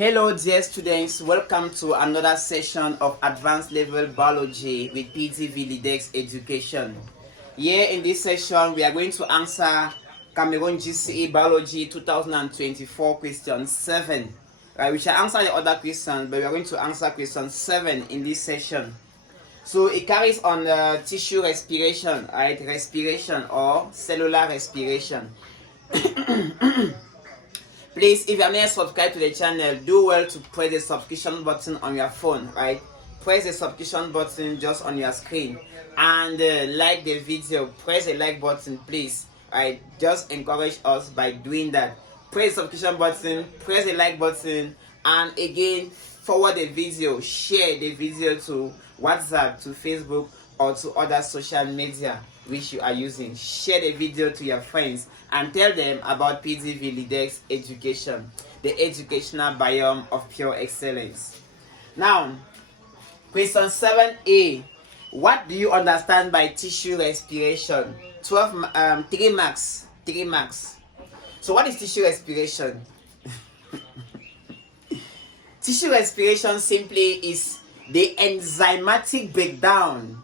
Hello dear students, welcome to another session of Advanced Level Biology with PDV Lidex Education. Here in this session, we are going to answer Cameroon GCE Biology 2024 question 7. Right, we shall answer the other questions, but we are going to answer question 7 in this session. So it carries on tissue respiration, right? Respiration or cellular respiration. Please, if you are not subscribed to the channel, do well to press the subscription button on your phone, right? Press the subscription button just on your screen and like the video. Press the like button, please. Right? Just encourage us by doing that. Press the subscription button, press the like button, and again, forward the video, share the video to WhatsApp, to Facebook, or to other social media which you are using. Share the video to your friends and tell them about PDV Lidex Education, the educational biome of pure excellence. Now, question 7a. What do you understand by tissue respiration? 3 marks. 3 marks. So what is tissue respiration? Tissue respiration simply is the enzymatic breakdown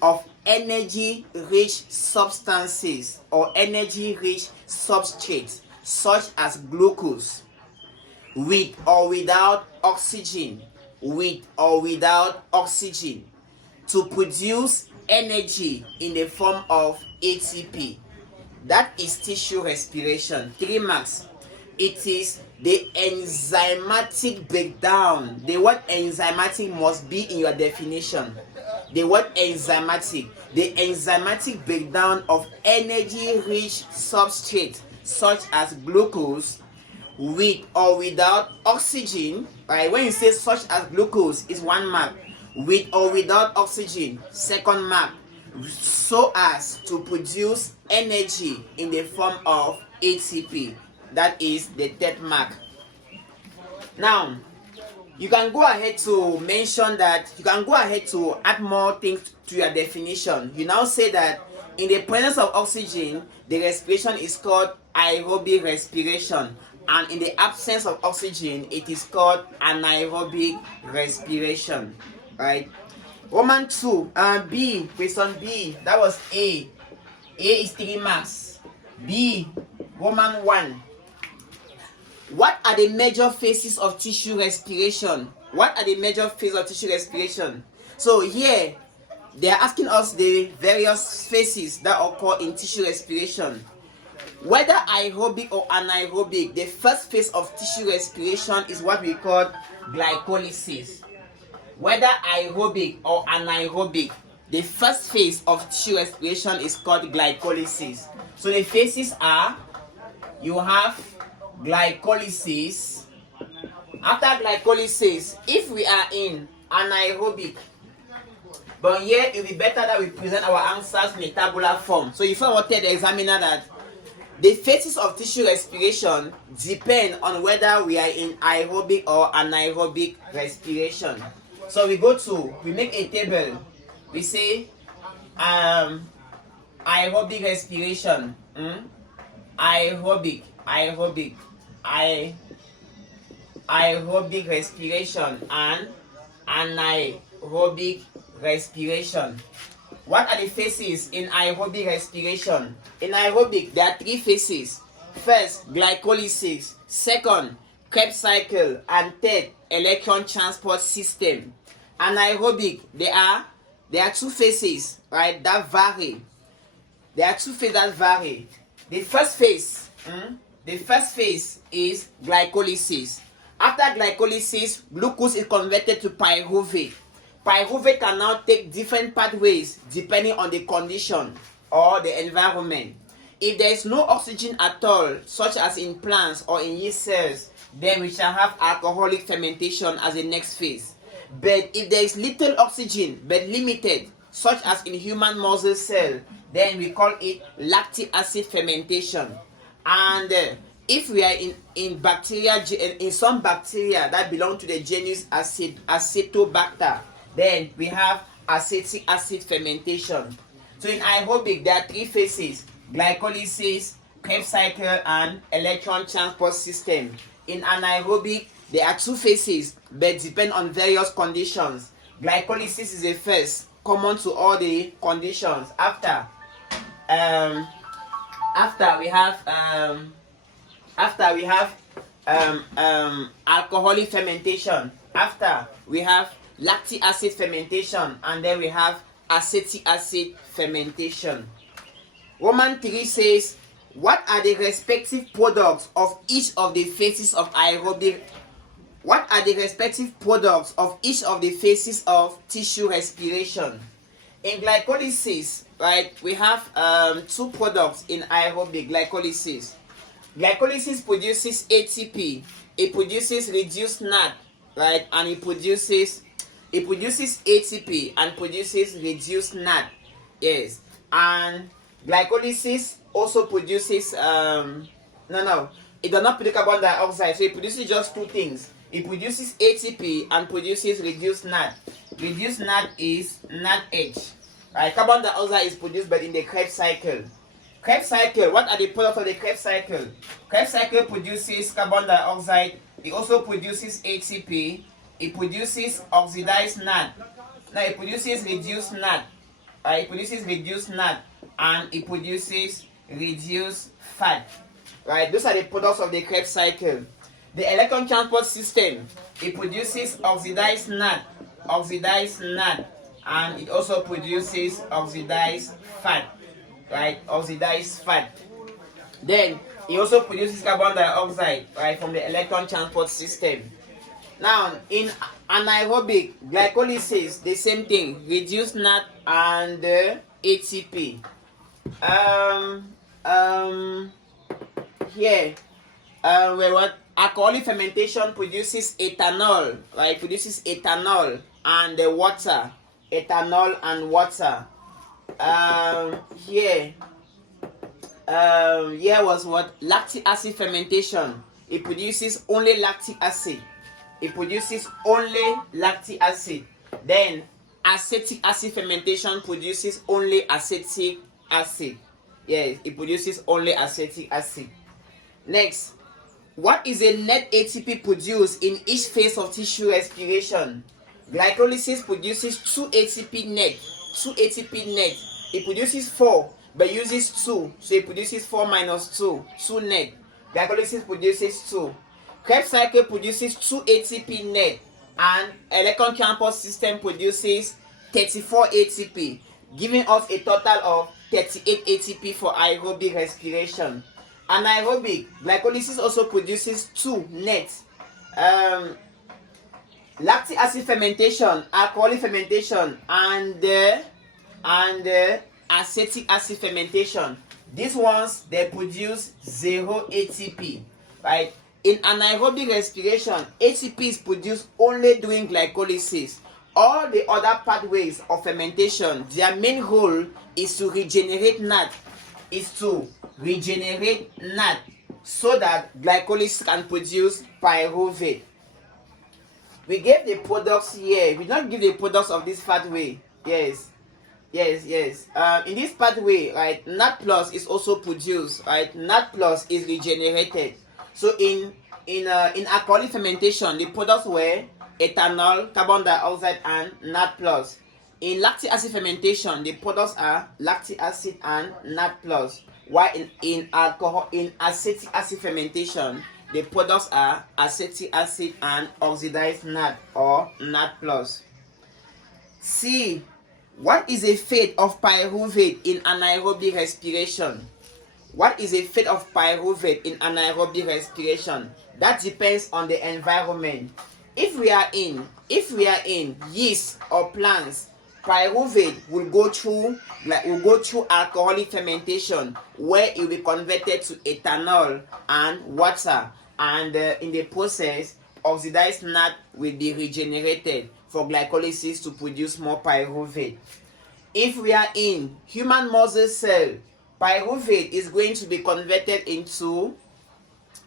of energy-rich substances or energy-rich substrates such as glucose with or without oxygen, to produce energy in the form of ATP. That is tissue respiration. 3 marks. It is the enzymatic breakdown. The word enzymatic must be in your definition. The word enzymatic, the enzymatic breakdown of energy-rich substrate such as glucose with or without oxygen. Right? When you say such as glucose, is 1 mark. With or without oxygen, 2nd mark. So as to produce energy in the form of ATP. That is the 3rd mark. Now, you can go ahead to mention that, you can go ahead to add more things to your definition. You now say that in the presence of oxygen, the respiration is called aerobic respiration. And in the absence of oxygen, it is called anaerobic respiration. Right? Roman 2, B, question B, that was A. A is 3 marks. B, Roman 1. What are the major phases of tissue respiration? What are the major phases of tissue respiration? So here, they are asking us the various phases that occur in tissue respiration. Whether aerobic or anaerobic, the first phase of tissue respiration is what we call glycolysis. Whether aerobic or anaerobic, the first phase of tissue respiration is called glycolysis. So the phases are, you have glycolysis. After glycolysis, if we are in anaerobic, but here it will be better that we present our answers in a tabular form. So if I want to tell the examiner that the phases of tissue respiration depend on whether we are in aerobic or anaerobic respiration. So we make a table. We say aerobic respiration, aerobic respiration and anaerobic respiration. What are the phases in aerobic respiration? In aerobic, there are 3 phases. First, glycolysis. Second, Krebs cycle. And third, electron transport system. Anaerobic, there are 2 phases, right, that vary. There are 2 phases that vary. The first phase is glycolysis. After glycolysis, glucose is converted to pyruvate. Pyruvate can now take different pathways depending on the condition or the environment. If there is no oxygen at all, such as in plants or in yeast cells, then we shall have alcoholic fermentation as the next phase. But if there is little oxygen but limited, such as in human muscle cell, then we call it lactic acid fermentation. And if we are in bacteria, in some bacteria that belong to the genus Acetobacter, then we have acetic acid fermentation. So in aerobic, there are 3 phases: glycolysis, Krebs cycle and electron transport system. In anaerobic, there are two phases but depend on various conditions. Glycolysis is the first, common to all the conditions. After we have alcoholic fermentation. After we have lactic acid fermentation, and then we have acetic acid fermentation. Roman 3 says, what are the respective products of each of the phases of aerobic? What are the respective products of each of the phases of tissue respiration? In glycolysis, right, we have two products in aerobic glycolysis. Glycolysis produces ATP. It produces reduced NAD, right, and it produces ATP and produces reduced NAD. Yes, and glycolysis also produces it does not produce carbon dioxide, so it produces just two things. It produces ATP and produces reduced NAD. Reduced NAD is NADH. Right? Carbon dioxide is produced but in the Krebs cycle. Krebs cycle, what are the products of the Krebs cycle? Krebs cycle produces carbon dioxide. It also produces ATP. It produces oxidized NAD. Now it produces reduced NAD. It produces reduced NAD and it produces reduced fat. Right? Those are the products of the Krebs cycle. The electron transport system, it produces oxidized NAD, and it also produces oxidized fat, right? Oxidized fat. Then it also produces carbon dioxide, right, from the electron transport system. Now, in anaerobic glycolysis, the same thing, reduced NAD and ATP. Here, what alcoholic fermentation produces ethanol, right? Produces ethanol and water. Ethanol and water. Here was what? Lactic acid fermentation. It produces only lactic acid. Then acetic acid fermentation produces only acetic acid. Yes, it produces only acetic acid. Next, what is a net ATP produced in each phase of tissue respiration? Glycolysis produces 2 ATP net. It produces 4 but uses 2, so it produces 4 minus 2 net. Glycolysis produces 2. Krebs cycle produces 2 ATP net and electron transport system produces 34 ATP, giving us a total of 38 ATP for aerobic respiration. Anaerobic glycolysis also produces 2 net. Lactic acid fermentation, alcoholic fermentation, and acetic acid fermentation. These ones, they produce 0 ATP, right? In anaerobic respiration, ATP is produced only during glycolysis. All the other pathways of fermentation, their main role is to regenerate NAD, so that glycolysis can produce pyruvate. We gave the products here. We don't give the products of this pathway. Yes. In this pathway, right, NAD plus is also produced. Right, NAD plus is regenerated. So in alcoholic fermentation, the products were ethanol, carbon dioxide, and NAD plus. In lactic acid fermentation, the products are lactic acid and NAD plus. While in acetic acid fermentation, the products are acetic acid and oxidized NAD or NAD plus. C. What is the fate of pyruvate in anaerobic respiration? What is the fate of pyruvate in anaerobic respiration? That depends on the environment. If we are in yeast or plants, pyruvate will go through alcoholic fermentation, where it will be converted to ethanol and water, and in the process, oxidized NAD will be regenerated for glycolysis to produce more pyruvate. If we are in human muscle cell, pyruvate is going to be converted into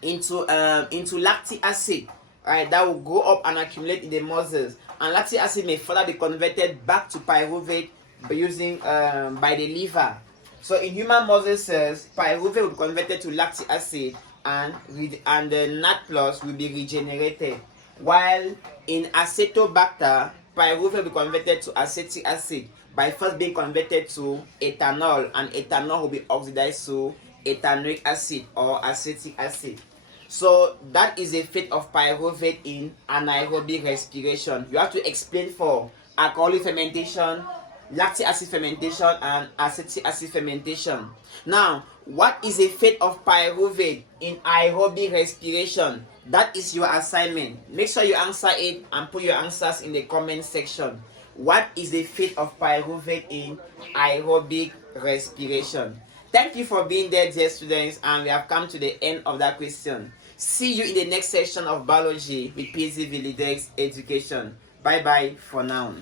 lactic acid, right? That will go up and accumulate in the muscles, and lactic acid may further be converted back to pyruvate by the liver. So in human muscle cells, pyruvate will be converted to lactic acid and the NAD plus will be regenerated. While in Acetobacter, pyruvate will be converted to acetic acid by first being converted to ethanol, and ethanol will be oxidized to ethanoic acid or acetic acid. So that is a fate of pyruvate in anaerobic respiration. You have to explain for alcoholic fermentation, lactic acid fermentation, and acetic acid fermentation. Now, what is the fate of pyruvate in aerobic respiration? That is your assignment. Make sure you answer it and put your answers in the comment section. What is the fate of pyruvate in aerobic respiration? Thank you for being there, dear students, and we have come to the end of that question. See you in the next section of biology with PhD Validex Education. Bye bye for now.